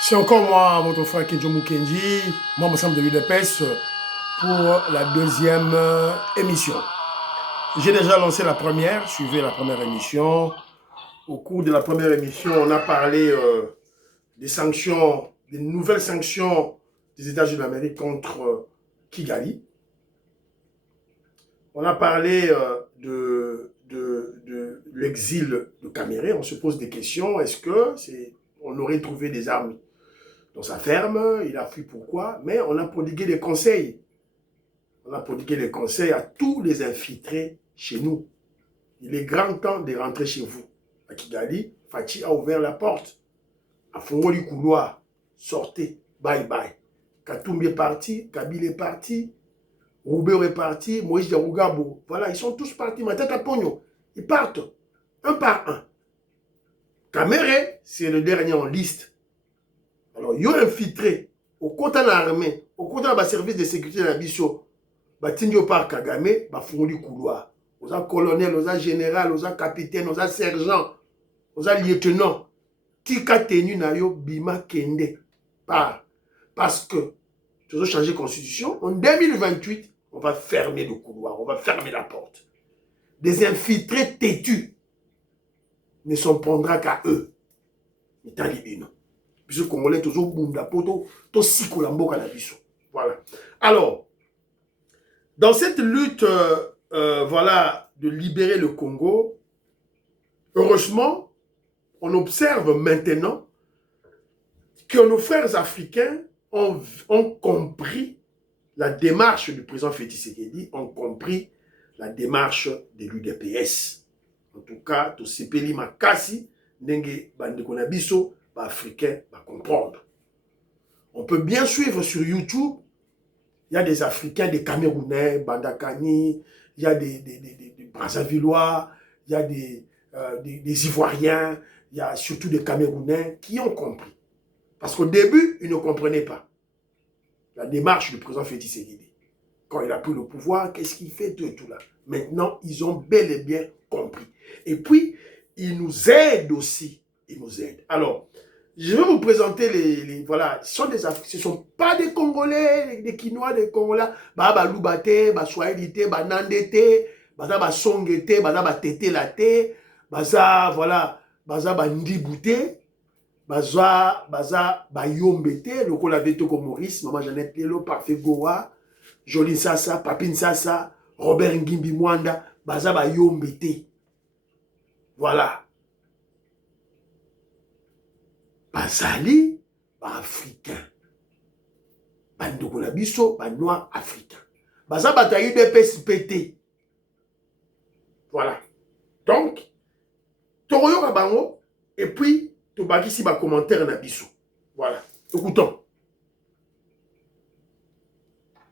C'est encore moi, votre frère Kenjo Mukendi, membre ensemble de l'UDPS, pour la deuxième émission. J'ai déjà lancé la première, suivez la première émission. Au cours de la première émission, on a parlé des sanctions, des nouvelles sanctions des États-Unis d'Amérique contre Kigali. On a parlé de l'exil de Caméré. On se pose des questions. Est-ce que on aurait trouvé des armes dans sa ferme? Il a fui pourquoi? Mais on a prodigué des conseils. On a prodigué des conseils à tous les infiltrés chez nous. Il est grand temps de rentrer chez vous. À Kigali, Fachi a ouvert la porte. À Fongoli couloir, sortez, bye bye. Katumbi est parti, Kabil est parti, Roubeur est parti, Moïse Yarougabo. Voilà, ils sont tous partis. Matata Pogno, ils partent, un par un. Kamere, c'est le dernier en liste. Alors, ils ont infiltré au côté de l'armée, au côté de la service de sécurité de la Bisso, Batindio par Kagame, Bafungoli couloir. Aux colonels, aux général, aux capitaines, aux sergents, aux lieutenants. Tika tenu na yo bima kende. Parce que, tu as changé de constitution, en 2028, on va fermer le couloir, on va fermer la porte. Des infiltrés têtus ne s'en prendra qu'à eux. Puisque Congolais, toujours bunda poto, to sikolambo kanabiso. Voilà. Alors, dans cette lutte, voilà, de libérer le Congo, heureusement, on observe maintenant que nos frères africains ont compris la démarche du président Félix Tshisekedi, ont compris la démarche de l'UDPS. En tout cas, to sepeli makasi, ndenge bandeko na biso, ba africains va comprendre. On peut bien suivre sur YouTube. Il y a des Africains, des Camerounais, Bandakani, il y a des Brazzavillois, il y a des Ivoiriens, il y a surtout des Camerounais qui ont compris. Parce qu'au début, ils ne comprenaient pas la démarche du président Félix Tshisekedi. Quand il a pris le pouvoir, qu'est-ce qu'il fait, tout et tout là. Maintenant, ils ont bel et bien compris. Et puis, ils nous aident aussi. Ils nous aident. Alors, je vais vous présenter voilà, ce ne sont pas des Congolais, des Quinois, des Congolais, bah Loubate, bah Swahilité, bah Nandete, bah Songete, bah Tete Late, bah voilà, bah Ndibouté, bah Yombete, le col avait tout comme Maurice, Maman Jeannette Lelo, Parfait Goa, Jolie Sassa, Papine Sassa, Robert Ngimbi Mwanda, bah Yombete. Voilà. Bazali, ba africain. Bandoko na biso, ba noir africain. Baza bataille de PSPT. Voilà. Donc, Toroyo Kabango, et puis, Tobaki si ba commentaire na biso. Voilà. Écoutons.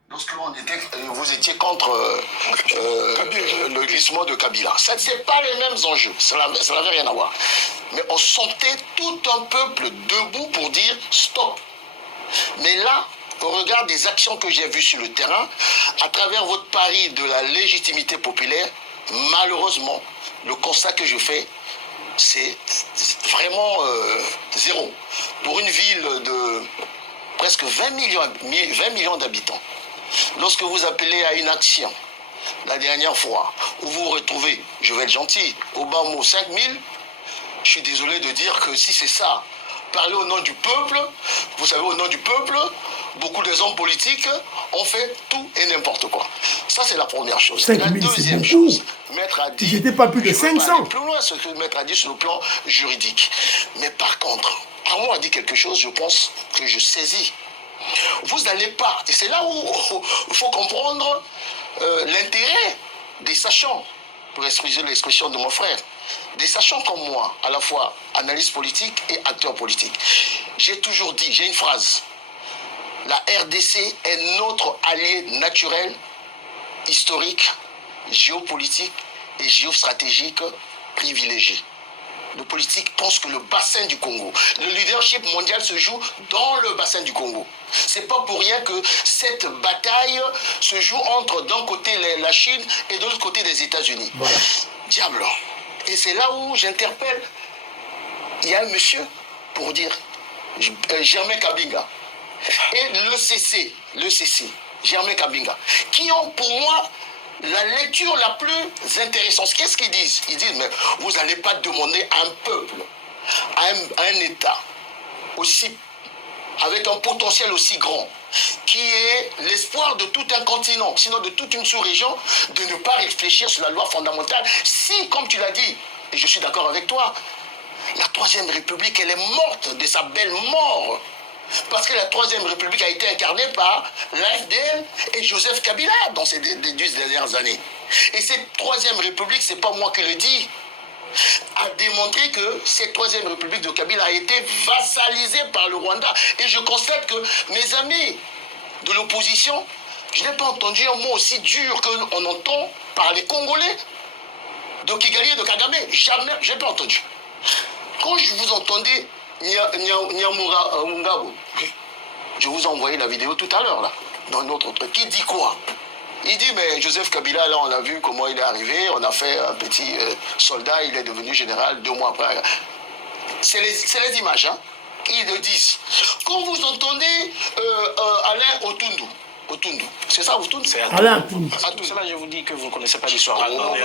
Lorsque vous étiez contre le glissement de Kabila. Ce n'est pas les mêmes enjeux, ça n'avait rien à voir. Mais on sentait tout un peuple debout pour dire stop. Mais là, au regard des actions que j'ai vues sur le terrain, à travers votre pari de la légitimité populaire, malheureusement, le constat que je fais, c'est vraiment zéro. Pour une ville de presque 20 millions d'habitants, lorsque vous appelez à une action, la dernière fois, où vous vous retrouvez, je vais être gentil, au bas mot 5000, je suis désolé de dire que si c'est ça, parler au nom du peuple, vous savez, au nom du peuple, beaucoup des hommes politiques ont fait tout et n'importe quoi. Ça, c'est la première chose. 5 000, la deuxième chose, Maître a dit... Ils n'étaient pas plus de 500. Plus loin ce que Maître a dit sur le plan juridique. Mais par contre, Armand a dit quelque chose, je pense que je saisis. Vous n'allez pas, et c'est là où il faut comprendre l'intérêt des sachants, pour exprimer l'expression de mon frère, des sachants comme moi, à la fois analyste politique et acteur politique. J'ai toujours dit, j'ai une phrase, la RDC est notre allié naturel, historique, géopolitique et géostratégique privilégié. Le politique pense que le bassin du Congo, le leadership mondial se joue dans le bassin du Congo. C'est pas pour rien que cette bataille se joue entre d'un côté la Chine et de l'autre côté les États-Unis. Voilà. Diable. Et c'est là où j'interpelle. Il y a un monsieur pour dire Germain Kabinga et le CC, Germain Kabinga, qui ont pour moi la lecture la plus intéressante. Qu'est-ce qu'ils disent? Ils disent, mais vous n'allez pas demander à un peuple, à un État aussi, avec un potentiel aussi grand, qui est l'espoir de tout un continent, sinon de toute une sous-région, de ne pas réfléchir sur la loi fondamentale. Si, comme tu l'as dit, et je suis d'accord avec toi, la Troisième République, elle est morte de sa belle mort. Parce que la Troisième République a été incarnée par l'AFDL et Joseph Kabila dans ces 10 dernières années. Et cette Troisième République, c'est pas moi qui le dis, a démontré que cette Troisième République de Kabila a été vassalisée par le Rwanda. Et je constate que mes amis de l'opposition, je n'ai pas entendu un mot aussi dur qu'on entend par les Congolais de Kigali et de Kagame. Jamais, je n'ai pas entendu. Quand je vous entendais Nyamura Mungabo, je vous ai envoyé la vidéo tout à l'heure, là, dans notre truc. Qui dit quoi? Il dit, mais Joseph Kabila, là, on a vu comment il est arrivé, on a fait un petit soldat, il est devenu général 2 mois après. C'est les images, hein. Ils le disent. Quand vous entendez Alain Otundu, c'est ça, Otundu? C'est Alain Otundu. Tout cela, je vous dis que vous ne connaissez pas l'histoire. Vous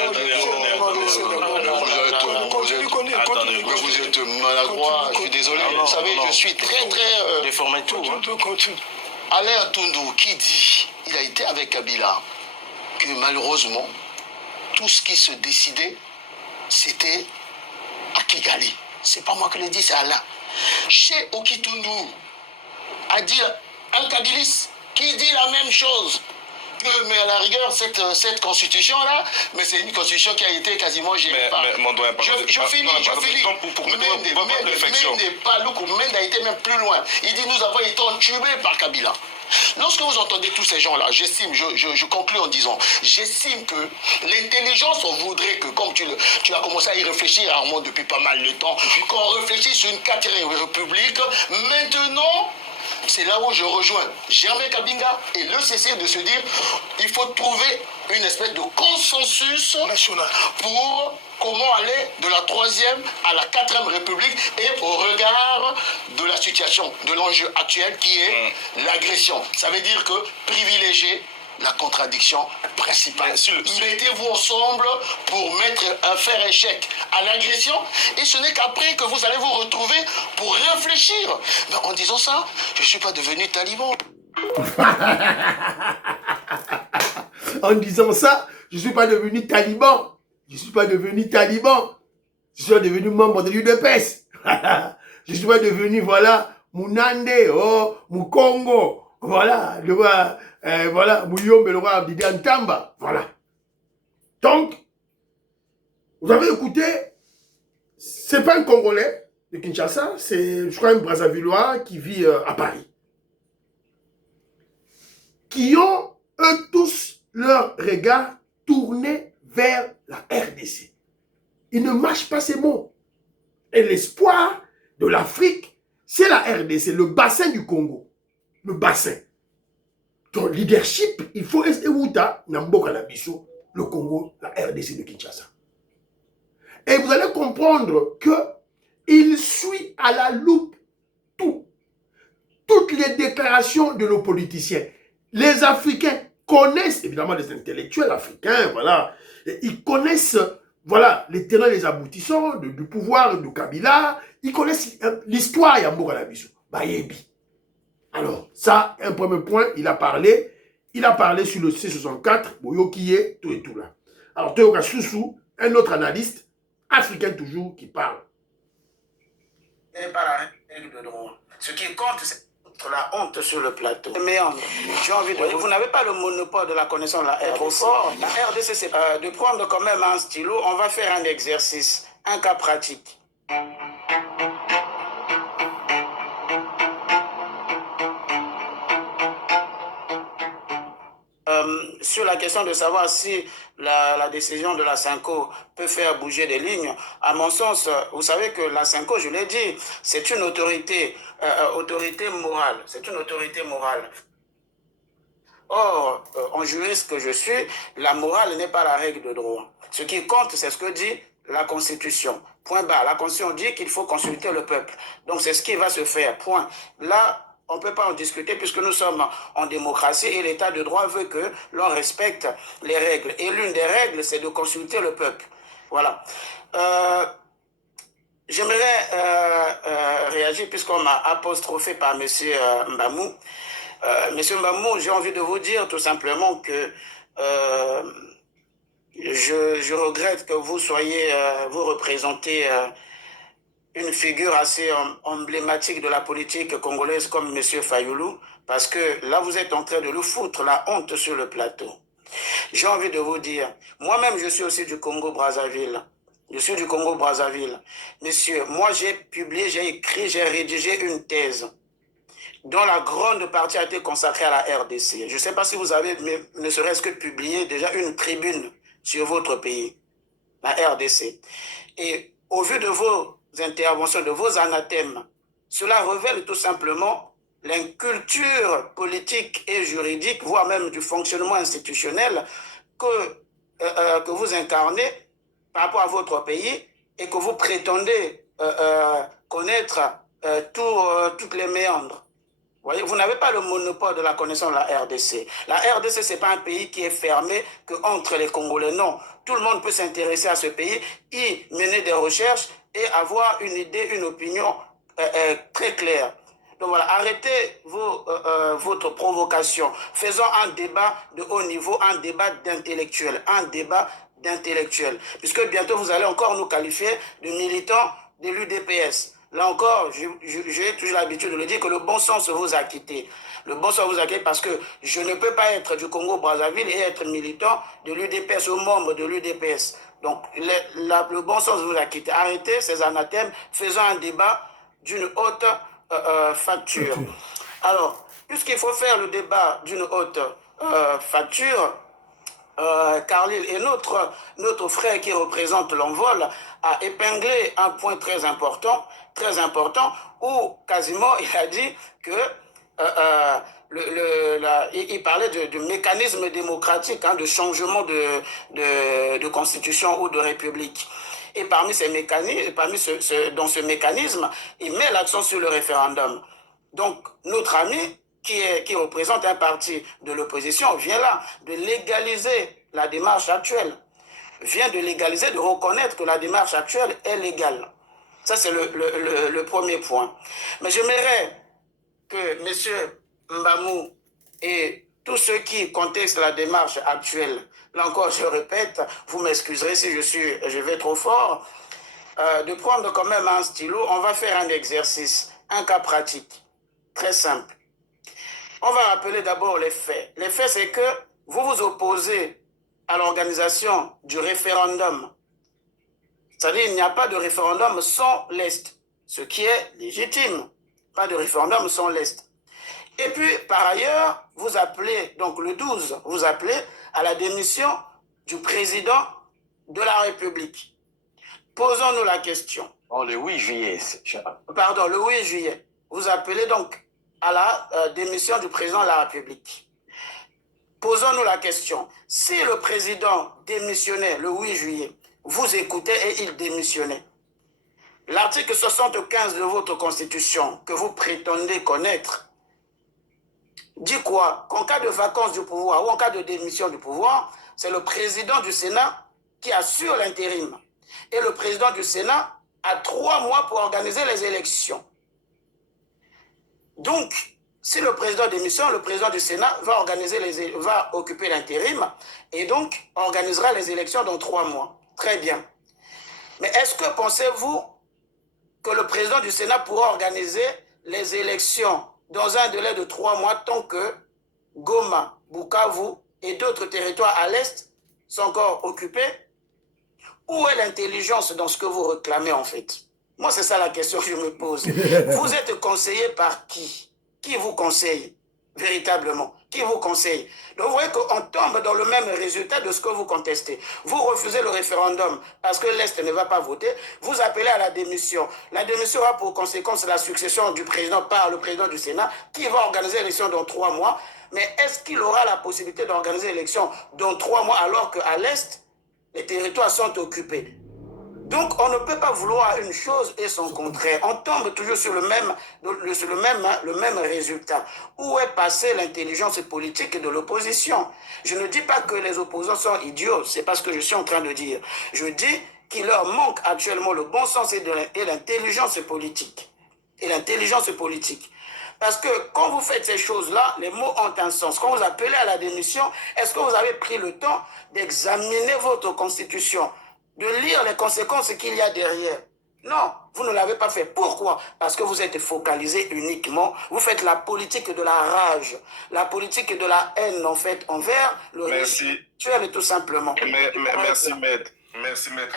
êtes maladroit, je suis désolé. Vous savez, je suis très, très... Déformé tout. Alain Otundu qui dit, il a été avec Kabila, que malheureusement, tout ce qui se décidait, c'était à Kigali. C'est pas moi qui le dis, c'est Alain. Chez Okitundu, a dit un Kabilis qui dit la même chose. Mais à la rigueur, cette constitution-là, mais c'est une constitution qui a été quasiment gérée par... Je finis. Mende a été même plus loin. Il dit, nous avons été entubés par Kabila. Lorsque vous entendez tous ces gens-là, j'estime, je conclue en disant, j'estime que l'intelligence, on voudrait que, comme tu as commencé à y réfléchir à un moment depuis pas mal de temps, qu'on réfléchisse sur une 4e république, maintenant... C'est là où je rejoins Germain Kabinga et le CC de se dire il faut trouver une espèce de consensus national pour comment aller de la 3e à la 4e République et au regard de la situation, de l'enjeu actuel qui est l'agression. Ça veut dire que privilégier la contradiction principale. Mettez-vous ensemble pour faire échec à l'agression et ce n'est qu'après que vous allez vous retrouver pour réfléchir. Mais en disant ça, je ne suis pas devenu taliban. En disant ça, je ne suis pas devenu taliban. Je ne suis pas devenu taliban. Je suis devenu membre de l'UDPS. Je ne suis pas devenu, voilà, Mounande, oh, Moukongo. Voilà, le roi, voilà, Mouyombe, le roi Abdidi Antamba, voilà. Donc, vous avez écouté, c'est pas un Congolais de Kinshasa, c'est, je crois, un Brazzavillois qui vit à Paris. Qui ont, eux tous, leur regard tourné vers la RDC. Ils ne mâchent pas ces mots. Et l'espoir de l'Afrique, c'est la RDC, le bassin du Congo. Le bassin. Ton leadership, il faut rester Outa, Namboka Labiso, le Congo, la RDC de Kinshasa. Et vous allez comprendre que il suit à la loupe toutes les déclarations de nos politiciens. Les Africains connaissent, évidemment les intellectuels africains, voilà, ils connaissent, voilà, les tenants et les aboutissants du pouvoir de Kabila, ils connaissent l'histoire de Namboka Labiso, Bayebi. Alors, ça, un premier point, il a parlé sur le C64, Boyokiye, tout et tout là. Alors, Théoka Soussou, un autre analyste, africain toujours, qui parle. Ce qui compte, c'est la honte sur le plateau. Mais j'ai envie de dire, vous n'avez pas le monopole de la connaissance de la RDC. La RDC, c'est de prendre quand même un stylo, on va faire un exercice, un cas pratique. Sur la question de savoir si la décision de la Cinco peut faire bouger des lignes, à mon sens, vous savez que la Cinco, je l'ai dit, c'est une autorité morale. C'est une autorité morale. Or, en juriste que je suis, la morale n'est pas la règle de droit. Ce qui compte, c'est ce que dit la Constitution. Point barre. La Constitution dit qu'il faut consulter le peuple. Donc c'est ce qui va se faire. Point. Là, on ne peut pas en discuter puisque nous sommes en démocratie et l'état de droit veut que l'on respecte les règles. Et l'une des règles, c'est de consulter le peuple. Voilà. J'aimerais réagir puisqu'on m'a apostrophé par M. Mbamou. Monsieur Mbamou, j'ai envie de vous dire tout simplement que je regrette que vous soyez, vous représentez une figure assez emblématique de la politique congolaise comme M. Fayoulou, parce que là, vous êtes en train de lui foutre la honte sur le plateau. J'ai envie de vous dire, moi-même, je suis aussi du Congo-Brazzaville. Je suis du Congo-Brazzaville. Monsieur, moi, j'ai publié, j'ai écrit, j'ai rédigé une thèse dont la grande partie a été consacrée à la RDC. Je ne sais pas si vous avez, ne serait-ce que publié déjà une tribune sur votre pays, la RDC. Et au vu de vos interventions, de vos anathèmes, cela révèle tout simplement l'inculture politique et juridique, voire même du fonctionnement institutionnel que vous incarnez par rapport à votre pays et que vous prétendez connaître toutes les méandres. Voyez, vous n'avez pas le monopole de la connaissance de la RDC. La RDC, ce n'est pas un pays qui est fermé qu'entre les Congolais. Non, tout le monde peut s'intéresser à ce pays, y mener des recherches et avoir une idée, une opinion très claire. Donc voilà, arrêtez votre provocation. Faisons un débat de haut niveau, un débat d'intellectuel, puisque bientôt vous allez encore nous qualifier de militants de l'UDPS. Là encore, j'ai toujours l'habitude de le dire que le bon sens vous a quitté. Le bon sens vous a quitté parce que je ne peux pas être du Congo-Brazzaville et être militant de l'UDPS ou membre de l'UDPS. Donc, le bon sens vous a quitté. Arrêtez ces anathèmes, faisons un débat d'une haute facture. Alors, puisqu'il faut faire le débat d'une haute facture, Carlyle et notre frère qui représente l'envol a épinglé un point très important, où quasiment il a dit que il parlait de mécanisme démocratique, de changement de constitution ou de république. Et parmi ces mécanismes, dans ce mécanisme, il met l'accent sur le référendum. Donc, notre ami, qui représente un parti de l'opposition, vient là de légaliser la démarche actuelle, vient de légaliser, de reconnaître que la démarche actuelle est légale. Ça, c'est le premier point. Mais j'aimerais que M. Mbamou et tous ceux qui contestent la démarche actuelle, là encore, je répète, vous m'excuserez si je vais trop fort, de prendre quand même un stylo, on va faire un exercice, un cas pratique, très simple. On va rappeler d'abord les faits. Les faits, c'est que vous vous opposez à l'organisation du référendum. C'est-à-dire qu'il n'y a pas de référendum sans l'Est, ce qui est légitime. Pas de référendum sans l'Est. Et puis, par ailleurs, vous appelez, donc le 12, vous appelez à la démission du président de la République. Posons-nous la question. Oh, le 8 juillet. Pardon, le 8 juillet. Vous appelez donc à la démission du président de la République. Posons-nous la question. Si le président démissionnait le 8 juillet, vous écoutez et il démissionnait. L'article 75 de votre Constitution, que vous prétendez connaître, dit quoi? Qu'en cas de vacance du pouvoir ou en cas de démission du pouvoir, c'est le président du Sénat qui assure l'intérim. Et le président du Sénat a 3 mois pour organiser les élections. Donc, si le président démissionne, le président du Sénat va occuper l'intérim et donc organisera les élections dans 3 mois. Très bien. Mais est-ce que pensez-vous que le président du Sénat pourra organiser les élections dans un délai de 3 mois tant que Goma, Bukavu et d'autres territoires à l'Est sont encore occupés? Où est l'intelligence dans ce que vous réclamez en fait? Moi, c'est ça la question que je me pose. Vous êtes conseillé par qui? Qui vous conseille véritablement? Qui vous conseille? Donc vous voyez qu'on tombe dans le même résultat de ce que vous contestez. Vous refusez le référendum parce que l'Est ne va pas voter. Vous appelez à la démission. La démission a pour conséquence la succession du président par le président du Sénat qui va organiser l'élection dans 3 mois. Mais est-ce qu'il aura la possibilité d'organiser l'élection dans 3 mois alors qu'à l'Est, les territoires sont occupés? Donc, on ne peut pas vouloir une chose et son contraire. On tombe toujours sur le même résultat. Où est passée l'intelligence politique de l'opposition? Je ne dis pas que les opposants sont idiots, c'est pas ce que je suis en train de dire. Je dis qu'il leur manque actuellement le bon sens et l'intelligence politique. Et l'intelligence politique. Parce que quand vous faites ces choses-là, les mots ont un sens. Quand vous appelez à la démission, est-ce que vous avez pris le temps d'examiner votre constitution, de lire les conséquences qu'il y a derrière? Non, vous ne l'avez pas fait. Pourquoi? Parce que vous êtes focalisé uniquement, vous faites la politique de la rage, la politique de la haine, en fait, envers le régime actuel, tout simplement. Merci, maître. Merci, maître.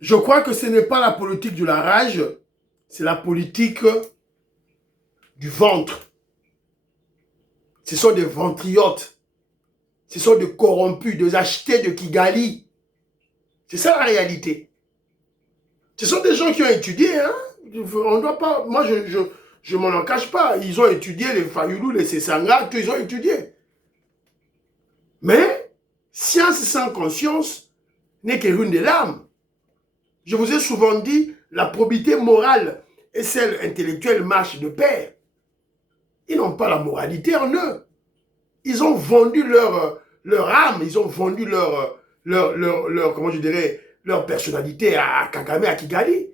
Je crois que ce n'est pas la politique de la rage, c'est la politique du ventre. Ce sont des ventriotes. Ce sont des corrompus, des achetés de Kigali. C'est ça la réalité. Ce sont des gens qui ont étudié. Hein? On doit pas. Moi, je m'en en cache pas. Ils ont étudié les Fayoulou, les Sessanga, tous ils ont étudié. Mais, science sans conscience n'est que ruine des larmes. Je vous ai souvent dit, la probité morale et celle intellectuelle marchent de pair. Ils n'ont pas la moralité en eux. Ils ont vendu leur âme, ils ont vendu comment je dirais, leur personnalité à Kagame, à Kigali.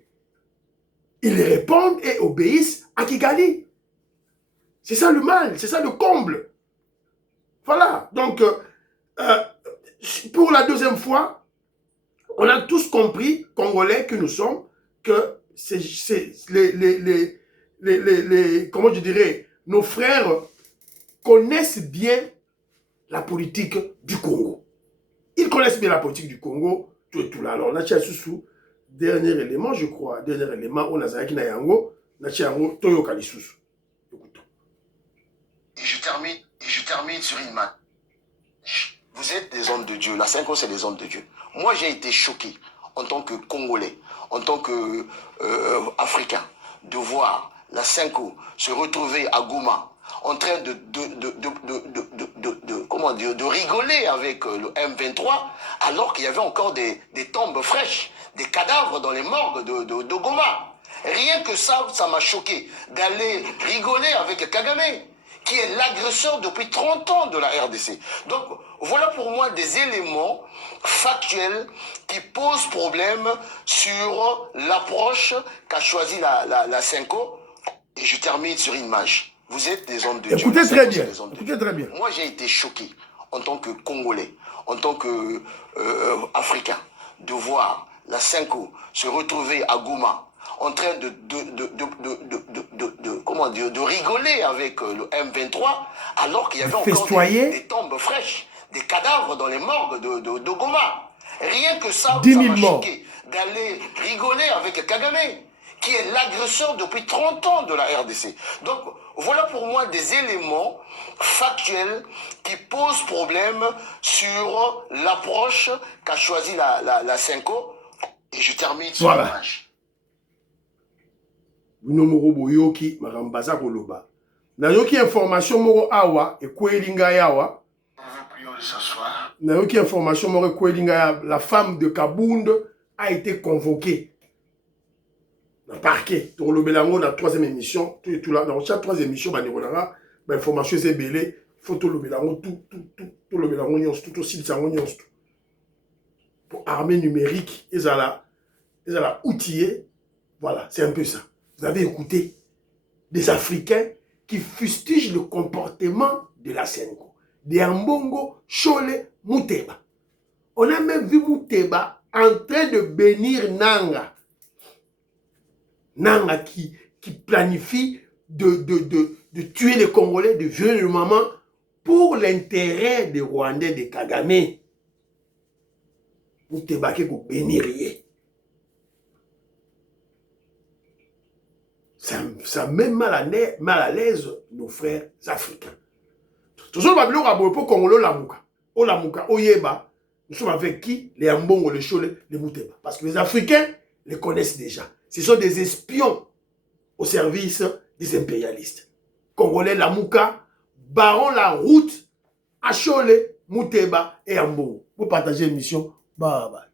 Ils répondent et obéissent à Kigali. C'est ça le mal, c'est ça le comble. Voilà, donc, pour la deuxième fois, on a tous compris, Congolais que nous sommes, que comment je dirais, nos frères connaissent bien la politique du Congo. Ils connaissent bien la politique du Congo, tout et tout là. Alors, Nachi Asusu, dernier élément, je crois, dernier élément, on a Zaki Nayango, Nachi Yango, Toyo Kalisusu. Et je termine sur une main. Vous êtes des hommes de Dieu. La 5 ans, c'est des hommes de Dieu. Moi, j'ai été choqué en tant que Congolais, en tant qu'Africain, de voir la 5 ans se retrouver à Goma en train de rigoler avec le M23, alors qu'il y avait encore des tombes fraîches, des cadavres dans les morgues de Goma. Rien que ça m'a choqué d'aller rigoler avec Kagame, qui est l'agresseur depuis 30 ans de la RDC. Donc, voilà pour moi des éléments factuels qui posent problème sur l'approche qu'a choisi la Cinco. Et je termine sur une image. Vous êtes des hommes de Dieu. Écoutez très bien. Écoutez très bien. Moi, j'ai été choqué en tant que Congolais, en tant qu'Africain, de voir la Cinco se retrouver à Goma en train de rigoler avec le M23, alors qu'il y avait encore des tombes fraîches, des cadavres dans les morgues de Goma. Rien que ça m'a choqué d'aller rigoler avec Kagame, qui est l'agresseur depuis 30 ans de la RDC. Donc, voilà pour moi des éléments factuels qui posent problème sur l'approche qu'a choisi la Cinco. Et je termine sur l'image. Nomoro boyoki marambaza koloba. Nayoki information moro awa e kwelinga yawa. Nayoki information moro kwelinga ya, la femme de Kabound a été convoquée. Dans le parquet. Dans le Bélango, dans la troisième émission, tout là, dans chaque troisième émission, l'information est belée, photo le Bélango, tout le Bélango, tout aussi, pour armée numérique, ils ont outillé. Voilà, c'est un peu ça. Vous avez écouté des Africains qui fustigent le comportement de la Senko, de Ambongo, Chole, Mouteba. On a même vu Mouteba en train de bénir Nanga. Nanga qui planifie de tuer les Congolais, de violer le maman pour l'intérêt des Rwandais de Kagame. Mouteba qui vous béniriez. Ça met mal à l'aise nos frères africains. Nous sommes avec le Congolais Lamuka. O Lamuka, O Yeba. Nous sommes avec qui? Les Ambongo, les Chole, les Mouteba. Parce que les Africains les connaissent déjà. Ce sont des espions au service des impérialistes. Congolais Lamuka, Baron la route à Chole, Mouteba et Ambongo. Vous partagez l'émission. Bye bye.